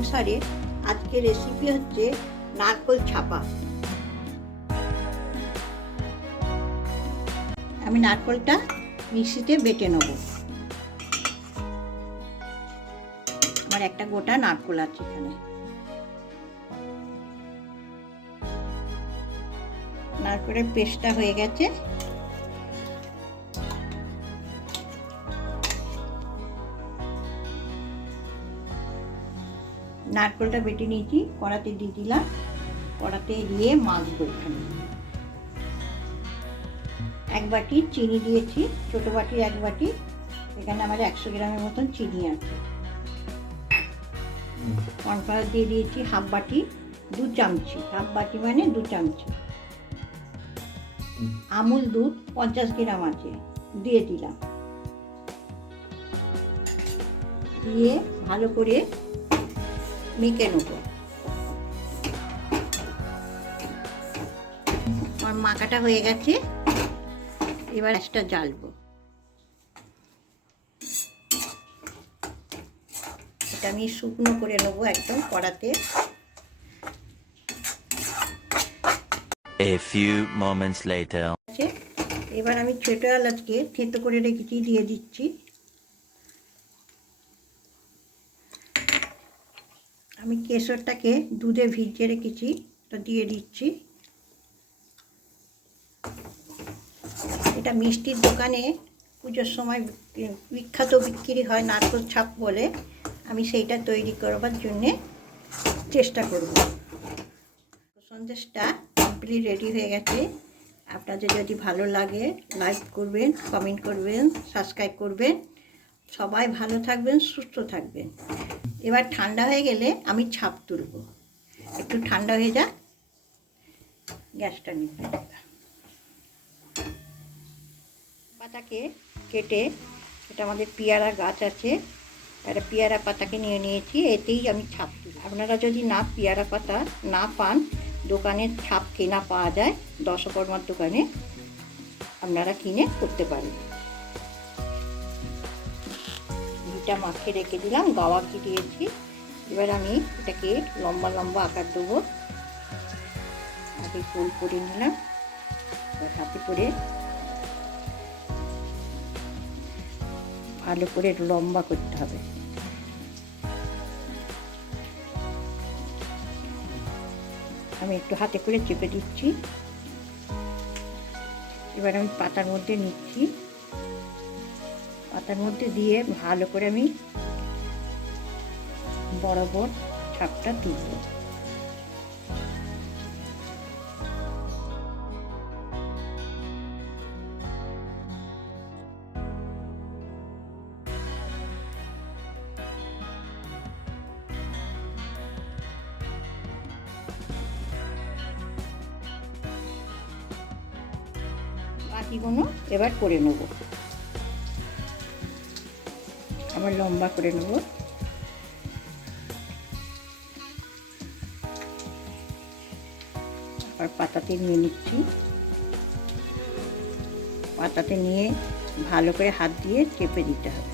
সংসারে আজকের রেসিপি হচ্ছে নারকোল ছাপা। আমি নারকোলটা মিক্সিতে বেটে নেব। আমার একটা গোটা নারকোল আছে এখানে। নারকোলের পেস্টটা হয়ে গেছে। নারকোলটা বেটে নিয়েছি, কড়াতে দিয়ে দিলাম। কড়াতে দিয়ে মাখবো। এখানে এক বাটি চিনি দিয়েছি, ছোট বাটির এক বাটি। এখানে আমার 100 গ্রামের মতন চিনি আছে। কর্নফ্লাওয়ার দিয়ে দিয়েছি হাফ বাটি, 2 চামচি, হাফ বাটি মানে 2 চামচি। আমুল দুধ 50 গ্রাম আছে, দিয়ে দিলাম। দিয়ে ভালো করে মেখে নেব। আমার মাখাটা হয়ে গেছে, এবার গ্যাসটা জ্বালবো। এটা আমি শুকনো করে নেবো একদম কড়াতে। A few moments later. এবার আমি ছোটো এলাচকে থেঁতো করে রেখেছি দিয়ে দিচ্ছি। আমি কেশরটাকে দুধে ভিজিয়ে রেখেছি, এটা দিয়ে দিচ্ছি। এটা মিষ্টির দোকানে পুজোর সময় বিখ্যাত বিক্রি হয় নারকোল ছাপ বলে। আমি সেইটা তৈরি করবার জন্যে চেষ্টা করব। সন্দেশটা কমপ্লিট রেডি হয়ে গেছে। আপনাদের যদি ভালো লাগে লাইক করবেন, কমেন্ট করবেন, সাবস্ক্রাইব করবেন। সবাই ভালো থাকবেন, সুস্থ থাকবেন। এবার ঠান্ডা হয়ে গেলে আমি ছাপ তুলব। একটু ঠান্ডা হয়ে যাক, গ্যাসটা নিভে দেব। পাতাকে কেটে, এটা আমাদের পেয়ারা গাছ আছে, একটা পেয়ারা পাতাকে নিয়ে নিয়েছি, এতেই আমি ছাপ তুলি। আপনারা যদি না পেয়ারা পাতা না পান, দোকানের ছাপ কেনা পাওয়া যায়, দশকর্মার দোকানে আপনারা কিনে করতে পারেন। ঘিটা মাখিয়ে রেখে দিলাম, গাওয়া ঘি দিয়েছি। এবার আমি এটাকে লম্বা লম্বা আকার দেবো। আগে গোল করে নিলাম, হাতে করে ভালো করে লম্বা করতে হবে। আমি একটু হাতে করে চেপে দিচ্ছি। এবার আমি পাতার মধ্যে নিচ্ছি, পাতার মধ্যে দিয়ে ভালো করে আমি বরাবর ছাপটা তুলব। বাকিগুলো এবার করে নেব, আবার লম্বা করে নেব। আর পাতাতে নিয়ে নিচ্ছি, পাতাতে নিয়ে ভালো করে হাত দিয়ে চেপে দিতে হবে।